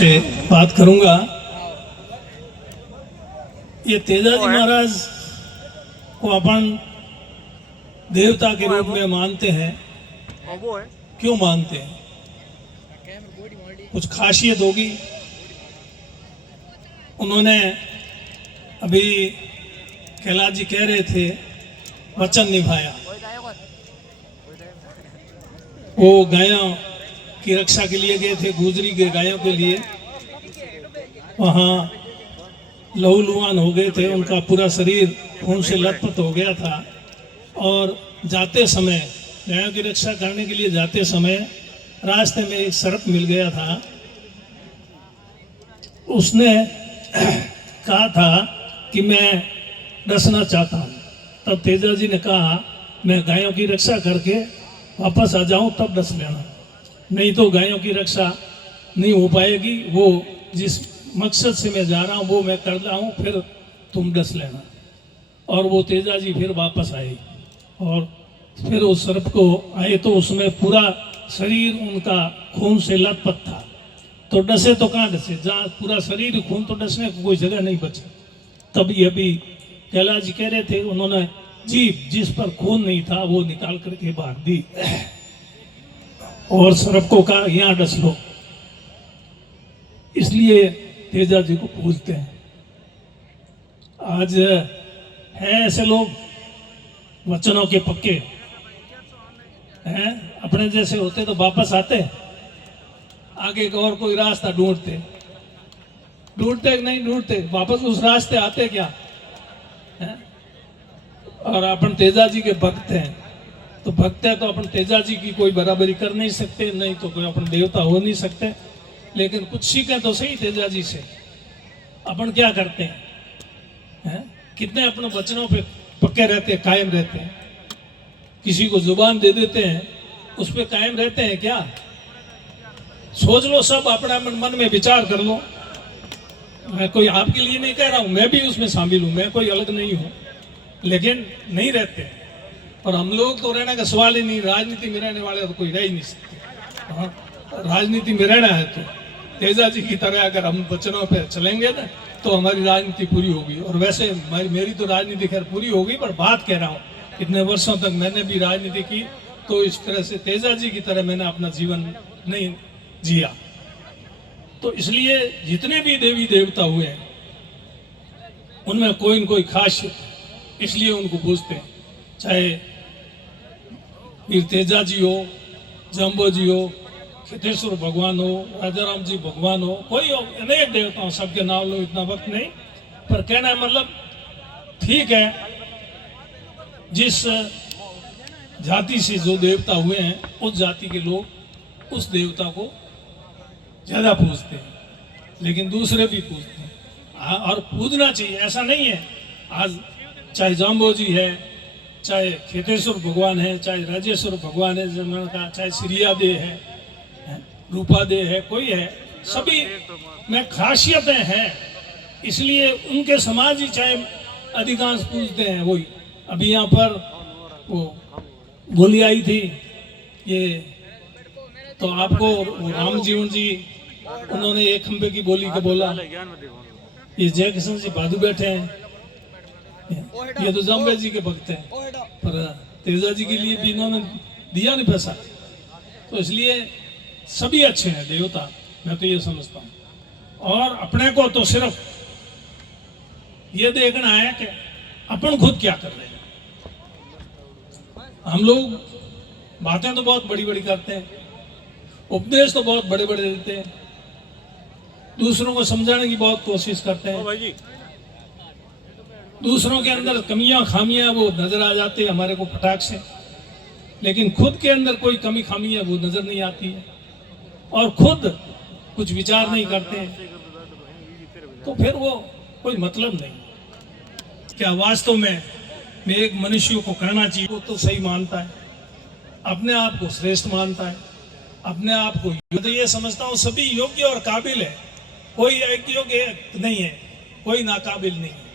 आपसे बात करूंगा। ये तेजाजी महाराज को अपन देवता के रूप में मानते हैं। क्यों मानते हैं? कुछ खासियत होगी। उन्होंने अभी कैलाश जी कह रहे थे वचन निभाया। वो गायों की रक्षा के लिए गए थे, गुजरी के गायों के लिए। वहाँ लहूलुहान हो गए थे, उनका पूरा शरीर खून से लथपथ हो गया था। और जाते समय, गायों की रक्षा करने के लिए जाते समय रास्ते में एक सर्प मिल गया था। उसने कहा था कि मैं डसना चाहता हूँ। तब तेजाजी ने कहा मैं गायों की रक्षा करके वापस आ जाऊं तब डस लेना, नहीं तो गायों की रक्षा नहीं हो पाएगी। वो जिस मकसद से मैं जा रहा हूँ वो मैं कर रहा हूँ, फिर तुम डस लेना। और वो तेजाजी फिर वापस आए और फिर उस सर्प को आए तो उसमें पूरा शरीर उनका खून से लथपथ था। तो डसे तो कहाँ डसे, जहाँ पूरा शरीर खून, तो डसने को कोई जगह नहीं बची। तब ये भी कैलाश जी कह रहे थे, उन्होंने जीभ जिस पर खून नहीं था वो निकाल करके भाग दी और सर्प को कहा यहाँ डस लो। इसलिए तेजा जी को पूजते हैं। आज है ऐसे लोग वचनों के पक्के हैं, अपने जैसे होते तो वापस आते, आगे का और कोई रास्ता ढूंढते नहीं ढूंढते, वापस उस रास्ते आते क्या है? और अपन तेजा जी के भक्त हैं, तो भक्त है तो अपन तेजा जी की कोई बराबरी कर नहीं सकते, नहीं तो कोई अपन देवता हो नहीं सकते। लेकिन कुछ सीखें तो सही तेजा जी से। अपन क्या करते हैं? कितने अपने वचनों पे पक्के रहते हैं, कायम रहते हैं। किसी को जुबान दे देते हैं, उस पे कायम रहते हैं क्या? सोच लो, सब अपना मन में विचार कर लो। मैं कोई आपके लिए नहीं कह रहा हूं, मैं भी उसमें शामिल हूं, मैं कोई अलग नहीं हूं, लेकिन नहीं रहते। और हम लोग तो रहने का सवाल ही नहीं, राजनीति में रहने वाले तो कोई रह ही नहीं सकते। हाँ, राजनीति में रहना है तो तेजा जी की तरह अगर हम वचनों पे चलेंगे ना तो हमारी राजनीति पूरी होगी। और वैसे मेरी तो राजनीति खैर पूरी होगी, पर बात कह रहा हूँ इतने वर्षों तक मैंने भी राजनीति की, तो इस तरह से तेजा जी की तरह मैंने अपना जीवन नहीं जिया। तो इसलिए जितने भी देवी देवता हुए हैं उनमें कोई न कोई खासियत, इसलिए उनको पूजते हैं। चाहे वीर तेजा जी हो, जम्बो जी हो, खेतेश्वर भगवान हो, राजा राम जी भगवान हो, कोई हो, अनेक देवता हो, सबके नाम लो, इतना वक्त नहीं। पर कहना मतलब ठीक है, जिस जाति से जो देवता हुए हैं उस जाति के लोग उस देवता को ज्यादा पूजते हैं, लेकिन दूसरे भी पूजते हैं। और पूजना चाहिए, ऐसा नहीं है। आज चाहे जाम्बो जी है, चाहे खेतेश्वर भगवान है, चाहे राजेश्वर भगवान है, चाहे श्रिया दे है, रूपा दे है, कोई है, सभी में खासियतें हैं। इसलिए उनके समाज ही चाहे अधिकांश पूजते हैं। वही अभी यहाँ पर वो बोली आई थी, ये तो आपको राम जीवन जी उन्होंने एक खंबे की बोली को बोला। ये जय किशन जी बादू बैठे हैं, ये तो जाम्बे जी के भक्त हैं, पर तेजा जी के लिए भी इन्होंने दिया नहीं पैसा। तो इसलिए सभी अच्छे हैं देवता, मैं तो ये समझता हूँ। और अपने को तो सिर्फ ये देखना है कि अपन खुद क्या कर रहे हैं। हम लोग बातें तो बहुत बड़ी बड़ी करते हैं, उपदेश तो बहुत बड़े बड़े देते हैं, दूसरों को समझाने की बहुत कोशिश करते हैं। दूसरों के अंदर कमियां खामियां वो नजर आ जाती है हमारे को फटाक से, लेकिन खुद के अंदर कोई कमी खामी है वो नजर नहीं आती है, और खुद कुछ विचार नहीं करते हैं, तो फिर वो कोई मतलब नहीं। क्या वास्तव में एक मनुष्य को करना चाहिए, वो तो सही मानता है, अपने आप को श्रेष्ठ मानता है, अपने आप को तो ये समझता हूँ सभी योग्य और काबिल है, कोई अयोग्य नहीं है, कोई नाकाबिल नहीं है।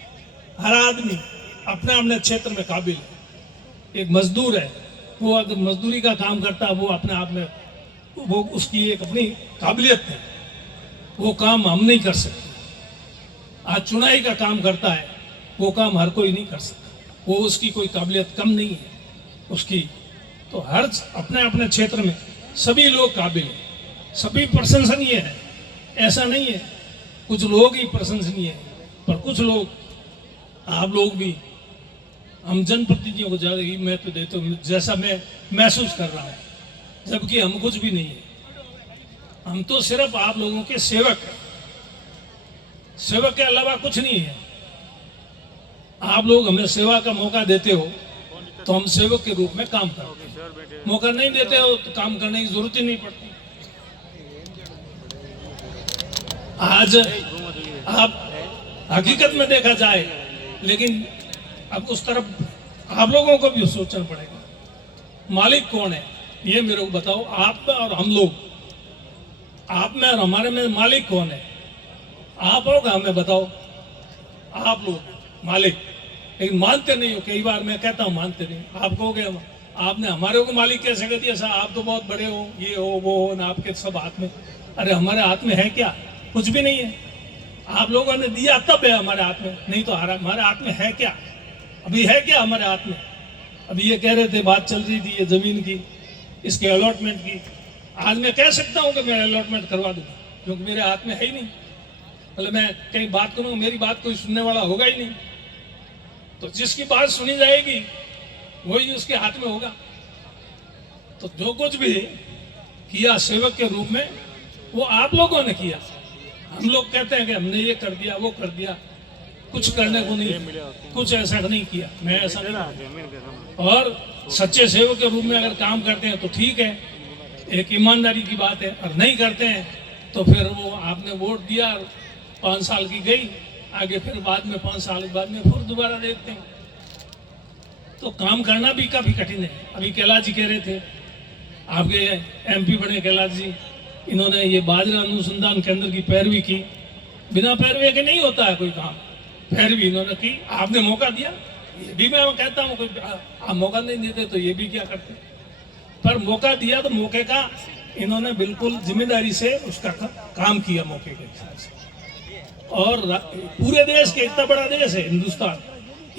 हर आदमी अपने अपने क्षेत्र में काबिल है। एक मजदूर है, वो अगर मजदूरी का काम करता है वो अपने आप में वो उसकी एक अपनी काबिलियत है। वो काम हम नहीं कर सकते। आज चुनाई का काम करता है, वो काम हर कोई नहीं कर सकता, वो उसकी कोई काबिलियत कम नहीं है उसकी। तो हर अपने अपने क्षेत्र में सभी लोग काबिल हैं, सभी प्रशंसनीय हैं, ऐसा नहीं है कुछ लोग ही प्रशंसनीय हैं, पर कुछ लोग, आप लोग भी, हम जनप्रतिनिधियों को ज़्यादा ही महत्व देते हो जैसा मैं महसूस कर रहा हूँ, जबकि हम कुछ भी नहीं है। हम तो सिर्फ आप लोगों के सेवक हैं, सेवक के अलावा कुछ नहीं है। आप लोग हमें सेवा का मौका देते हो तो हम सेवक के रूप में काम करते हैं, मौका नहीं देते हो तो काम करने की जरूरत ही नहीं पड़ती। आज आप हकीकत में देखा जाए, लेकिन अब उस तरफ आप लोगों को भी सोचना पड़ेगा, मालिक कौन है ये मेरे को बताओ। आप में और हम लोग, आप में और हमारे में मालिक कौन है? आप होगा, हमें बताओ। आप लोग मालिक, लेकिन मानते नहीं हो। कई बार मैं कहता हूँ मानते नहीं। आप कहोगे आपने हमारे को मालिक कैसे कर दिया? आप तो बहुत बड़े हो, ये हो वो हो, ना आपके सब हाथ में। अरे हमारे हाथ में है क्या? कुछ भी नहीं है। आप लोगों ने दिया तब है हमारे हाथ में, नहीं तो हमारे हाथ में है क्या? अभी है क्या हमारे हाथ में? अभी ये कह रहे थे, बात चल रही थी ये जमीन की, इसके अलॉटमेंट की। आज मैं कह सकता हूँ कि मैं अलॉटमेंट करवा दूंगा, क्योंकि मेरे हाथ में है ही नहीं। मतलब मैं कहीं बात करूँ, मेरी बात कोई सुनने वाला होगा ही नहीं। तो जिसकी बात सुनी जाएगी वही उसके हाथ में होगा। तो जो कुछ भी किया सेवक के रूप में, वो आप लोगों ने किया। हम लोग कहते हैं कि हमने ये कर दिया वो कर दिया, कुछ करने को नहीं, कुछ ऐसा नहीं किया। मैं ऐसा नहीं। और सच्चे सेवक के रूप में अगर काम करते हैं तो ठीक है, एक ईमानदारी की बात है। और नहीं करते हैं तो फिर वो आपने वोट दिया, 5 साल की गई, आगे फिर बाद में 5 साल के बाद में फिर दोबारा देखते हैं। तो काम करना भी काफी कठिन है। अभी कैलाश जी कह रहे थे, आपके एमपी बने कैलाश जी, इन्होंने ये बाजरा अनुसंधान केंद्र की पैरवी की। बिना पैरवी के नहीं होता है कोई काम, पैरवी इन्होंने की। आपने मौका दिया, ये भी मैं कहता हूँ, कोई आप मौका नहीं देते तो ये भी क्या करते, पर मौका दिया तो मौके का इन्होंने बिल्कुल जिम्मेदारी से उसका काम किया मौके के हिसाब से। और पूरे देश के, इतना बड़ा देश है हिंदुस्तान,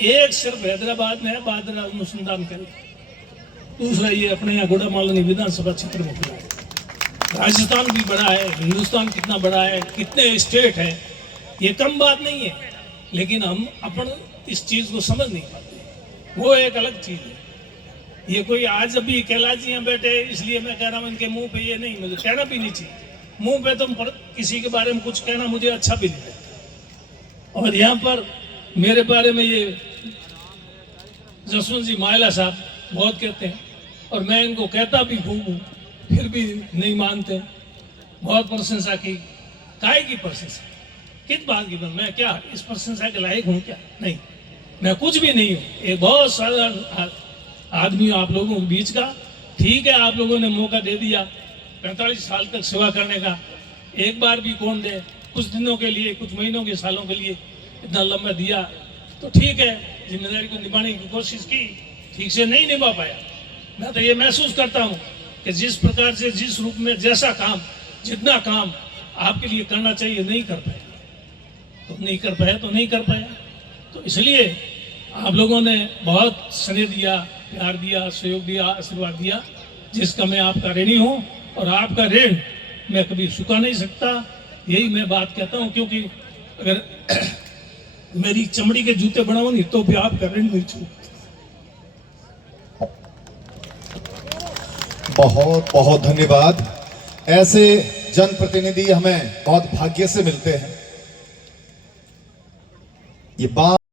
एक सिर्फ हैदराबाद में है बाजरा अनुसंधान केंद्र, दूसरा ये अपने यहाँ गुड़ामालनी विधानसभा क्षेत्र में खुला है। राजस्थान भी बड़ा है, हिंदुस्तान कितना बड़ा है, कितने स्टेट है, ये कम बात नहीं है। लेकिन हम अपन इस चीज को समझ नहीं पाते, वो एक अलग चीज है। ये कोई आज अभी कैलाश जी यहाँ बैठे इसलिए मैं कह रहा हूँ, इनके मुंह पे ये नहीं, मुझे कहना भी नहीं चाहिए मुंह पे। तुम किसी के बारे में कुछ कहना मुझे अच्छा भी नहीं लगता। और यहाँ पर मेरे बारे में ये जसवंत जी मायला साहब बहुत कहते हैं, और मैं इनको कहता भी खूब हूँ, फिर भी नहीं मानते। बहुत प्रशंसा की, काय की प्रशंसा, किस बात की? मैं क्या इस प्रशंसा के लायक हूँ क्या? नहीं, मैं कुछ भी नहीं हूँ। एक बहुत साधारण आदमी आप लोगों के बीच का। ठीक है, आप लोगों ने मौका दे दिया 45 साल तक सेवा करने का, एक बार भी कौन दे? कुछ दिनों के लिए, कुछ महीनों के, सालों के लिए इतना लंबा दिया तो ठीक है, जिम्मेदारी को निभाने की कोशिश की, ठीक से नहीं निभा पाया। मैं तो ये महसूस करता हूँ कि जिस प्रकार से, जिस रूप में, जैसा काम, जितना काम आपके लिए करना चाहिए नहीं कर पाया, तो नहीं कर पाया तो नहीं कर पाया। तो इसलिए आप लोगों ने बहुत स्नेह दिया, प्यार दिया, सहयोग दिया, आशीर्वाद दिया, जिसका मैं आपका ऋणी हूँ। और आपका ऋण मैं कभी चुका नहीं सकता, यही मैं बात कहता हूँ। क्योंकि अगर मेरी चमड़ी के जूते बनाओ नहीं तो भी आपका ऋण नहीं चुका। बहुत बहुत धन्यवाद। ऐसे जनप्रतिनिधि हमें बहुत भाग्य से मिलते हैं। ये बात